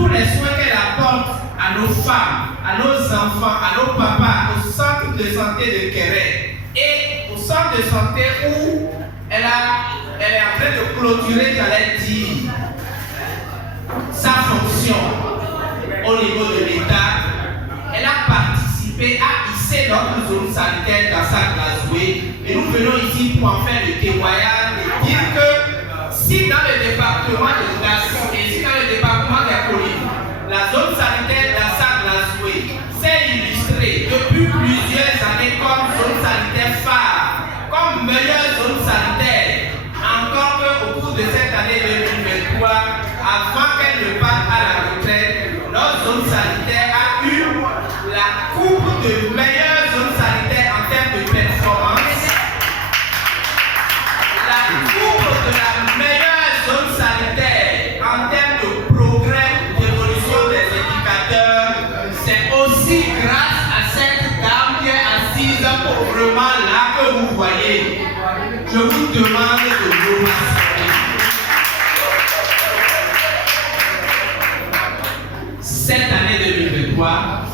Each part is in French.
tous les soins qu'elle apporte à nos femmes, à nos enfants, à nos papas, au centre de santé de Kéré et au centre de santé où elle est en train de clôturer, j'allais dire, sa fonction au niveau de l'État. Elle a participé à hisser notre zone sanitaire dans sa Glasgow. Et nous venons ici pour en faire le témoignage et dire que si dans le département de Glasgow et si dans le département des collines, la zone sanitaire d'Assa-Glasgow s'est illustrée depuis plusieurs années comme zone sanitaire phare, comme meilleure zone sanitaire, encore qu'au cours de cette année 2023, avant qu'elle ne parte à la retraite, notre zone sanitaire a eu la coupe de meilleure zone sanitaire en termes de performance, la coupe de la meilleure zone sanitaire en termes de progrès, d'évolution des indicateurs. C'est aussi grâce à cette dame qui est assise pauvrement là que vous voyez. Je vous demande de vous rassurer. Cette année 2023,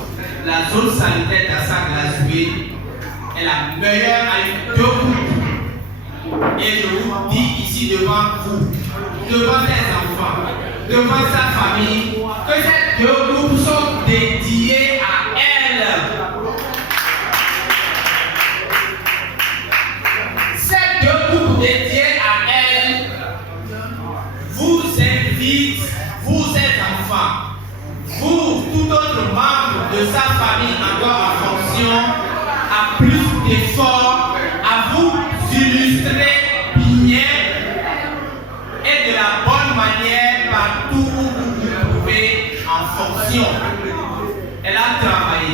la zone sanitaire d'Assa-Glasgow est la meilleure avec 2 coupes. Et je vous dis ici devant vous, devant ses enfants, devant sa famille, que ces 2 groupes sont dédiés à elle. Ces 2 groupes dédiés à elle vous invitent, vous êtes enfants, vous, tout autre membre de sa famille encore en fonction, à plus d'efforts, à vous illustrer bien et de la bonne manière partout où vous vous trouvez en fonction. Elle a travaillé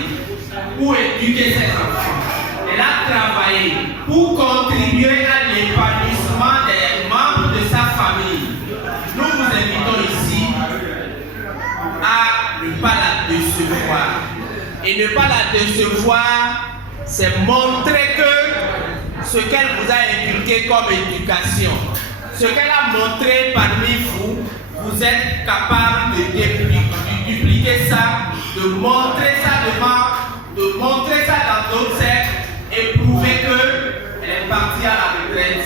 pour éduquer ses enfants. Elle a travaillé pour contribuer à l'épanouissement des membres de sa famille. Nous vous invitons ici à ne pas la décevoir. Et ne pas la décevoir, c'est montrer que ce qu'elle vous a inculqué comme éducation, ce qu'elle a montré parmi vous, vous êtes capable de dupliquer ça, de montrer ça devant, de montrer ça dans d'autres cercles et prouver qu'elle est partie à la retraite,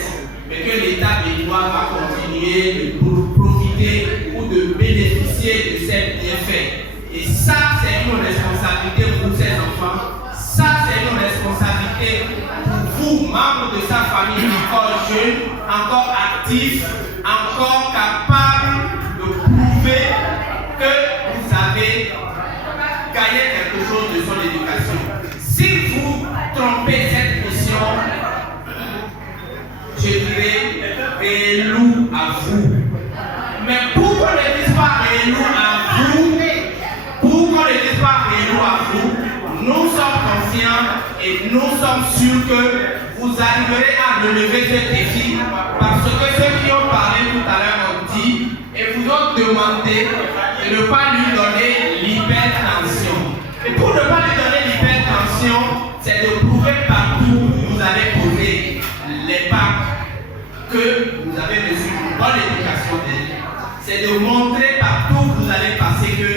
mais que l'État béninois va continuer de profiter ou de bénéficier de ces bienfaits. Et ça, c'est une responsabilité pour ses enfants. Ça, c'est une responsabilité pour vous, membres de sa famille, encore jeunes, encore actifs, encore capables de prouver que vous avez gagné quelque chose de son éducation. Si vous trompez cette mission, je dirais réélu à vous. Mais pour qu'on ne dise pas réélu à vous, nous sommes confiants et nous sommes sûrs que vous arriverez à relever ce défi parce que ceux qui ont parlé tout à l'heure ont dit et vous ont demandé de ne pas lui donner l'hypertension. Et pour ne pas lui donner l'hypertension, c'est de prouver partout où vous allez poser les bacs que vous avez reçu une bonne éducation d'elle. C'est de montrer partout où vous allez passer que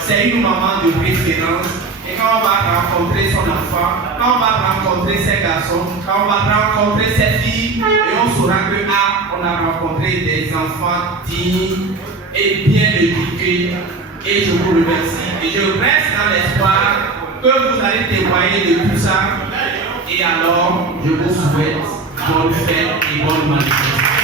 c'est une maman de référence. Et quand on va rencontrer son enfant, quand on va rencontrer ses garçons, quand on va rencontrer ses filles, et on saura que on a rencontré des enfants dignes et bien éduqués. Et je vous remercie. Et je reste dans l'espoir que vous allez témoigner de tout ça. Et alors, je vous souhaite bonne fête et bonne manifestation.